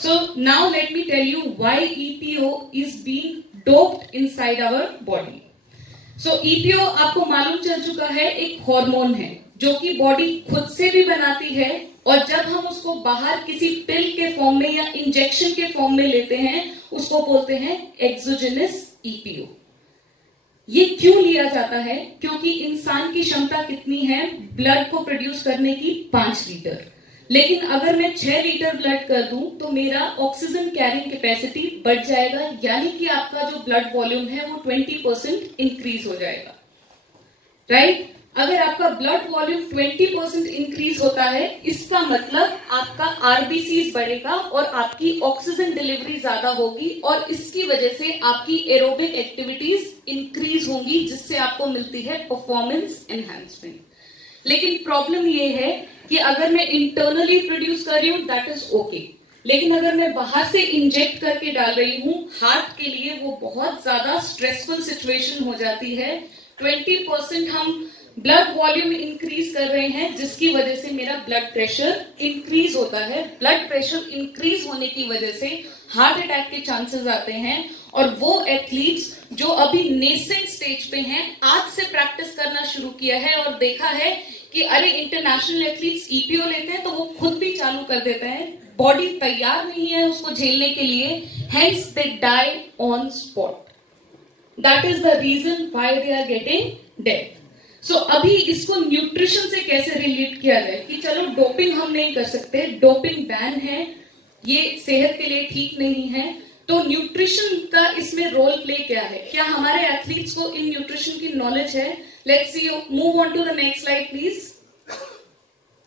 So now let me tell you why EPO is being doped inside our body. So EPO आपको मालूम चल चुका है, एक हार्मोन है जो कि बॉडी खुद से भी बनाती है, और जब हम उसको बाहर किसी पिल के फॉर्म में या इंजेक्शन के फॉर्म में लेते हैं उसको बोलते हैं एक्सोजेनस EPO। ये क्यों लिया जाता है? क्योंकि इंसान की क्षमता कितनी है ब्लड को प्रोड्यूस करने की? 5 लीटर। लेकिन अगर मैं 6 लीटर ब्लड कर दूं तो मेरा ऑक्सीजन कैरिंग कैपेसिटी बढ़ जाएगा, यानी कि आपका जो ब्लड वॉल्यूम है वो 20% इंक्रीज हो जाएगा, राइट? अगर आपका ब्लड वॉल्यूम 20% इंक्रीज होता है, इसका मतलब आपका आरबीसीज बढ़ेगा और आपकी ऑक्सीजन डिलीवरी ज्यादा होगी, और इसकी वजह से आपकी एरोबिक एक्टिविटीज इंक्रीज होंगी, जिससे आपको मिलती है परफॉर्मेंस एनहांसमेंट। लेकिन प्रॉब्लम ये है कि अगर मैं इंटरनली प्रोड्यूस कर रही हूं दैट इज ओके, लेकिन अगर मैं बाहर से इंजेक्ट करके डाल रही हूं हार्ट के लिए, वो बहुत ज्यादा स्ट्रेसफुल सिचुएशन हो जाती है। 20% हम ब्लड वॉल्यूम इंक्रीज कर रहे हैं, जिसकी वजह से मेरा ब्लड प्रेशर इंक्रीज होता है। ब्लड प्रेशर इंक्रीज होने की वजह से हार्ट अटैक के चांसेस आते हैं, और वो एथलीट्स जो अभी नेसेंट स्टेज पे हैं, आज से प्रैक्टिस करना शुरू किया है और देखा है कि अरे इंटरनेशनल एथलीट्स EPO लेते हैं तो वो खुद भी चालू कर देते हैं, बॉडी तैयार नहीं है उसको झेलने के लिए, hence they die on spot. That is the reason why they are getting death. So अभी इसको न्यूट्रिशन से कैसे रिलेट किया जाए कि चलो डोपिंग हम नहीं कर सकते, डोपिंग बैन है, ये सेहत के लिए ठीक नहीं है, तो न्यूट्रिशन का इसमें रोल प्ले क्या है? क्या हमारे एथलीट्स को इन न्यूट्रिशन की नॉलेज है? Let's see, move on to the next slide please.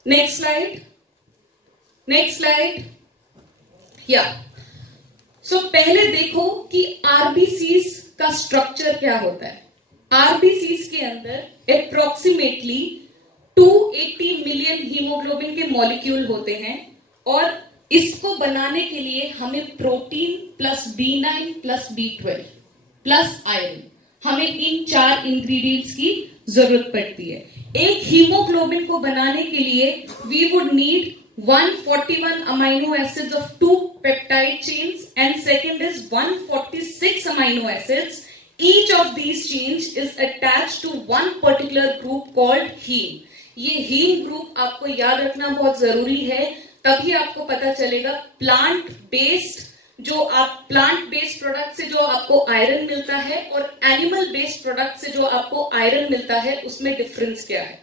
Next slide, next slide, या सो पहले देखो कि आरबीसीज का स्ट्रक्चर क्या होता है। आरबीसीज के अंदर अप्रोक्सीमेटली 280 मिलियन हीमोग्लोबिन के मॉलिक्यूल होते हैं, और इसको बनाने के लिए हमें protein plus B9 plus B12 plus iron, हमें इन 4 इंग्रेडिएंट्स की जरूरत पड़ती है। एक हीमोग्लोबिन को बनाने के लिए we would need 141 amino acids of 2 peptide chains, and second is 146 amino acids. Each of these chains is attached to one particular group called heme. ये हीम ग्रुप आपको याद रखना बहुत जरूरी है, तभी आपको पता चलेगा प्लांट बेस्ड प्रोडक्ट से जो आपको आयरन मिलता है और एनिमल बेस्ड प्रोडक्ट से जो आपको आयरन मिलता है उसमें डिफरेंस क्या है।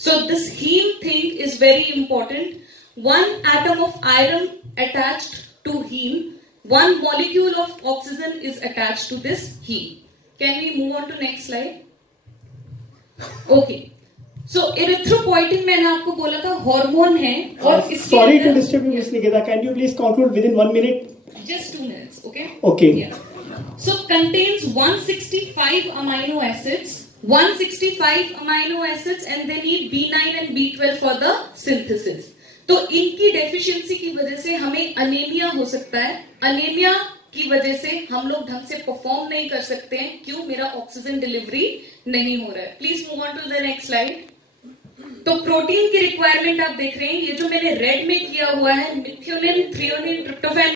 So this heme thing is very important. 1 atom of iron attached to heme, 1 molecule of oxygen is attached to this heme. Can we move on to next slide? Okay. So erythropoietin मैंने आपको बोला था hormone है, और sorry to disturb you, Ms. Nikita. Can you please conclude within 1 minute? Just 2 minutes, okay? Okay. Yeah. So contains 165 amino acids, 165 amino acids, and they need B9 and B12 for the synthesis. तो इनकी deficiency की वजह से हमें anaemia हो सकता है। Anaemia की वजह से हम लोग ढंग से परफॉर्म नहीं कर सकते हैं। क्यों? मेरा ऑक्सीजन डिलीवरी नहीं हो रहा है। Please move on to the next slide. तो प्रोटीन की रिक्वायरमेंट आप देख रहे हैं, ये जो मैंने रेड में किया हुआ है मिथ्योनिन, थ्रियोनिन, ट्रिप्टोफैन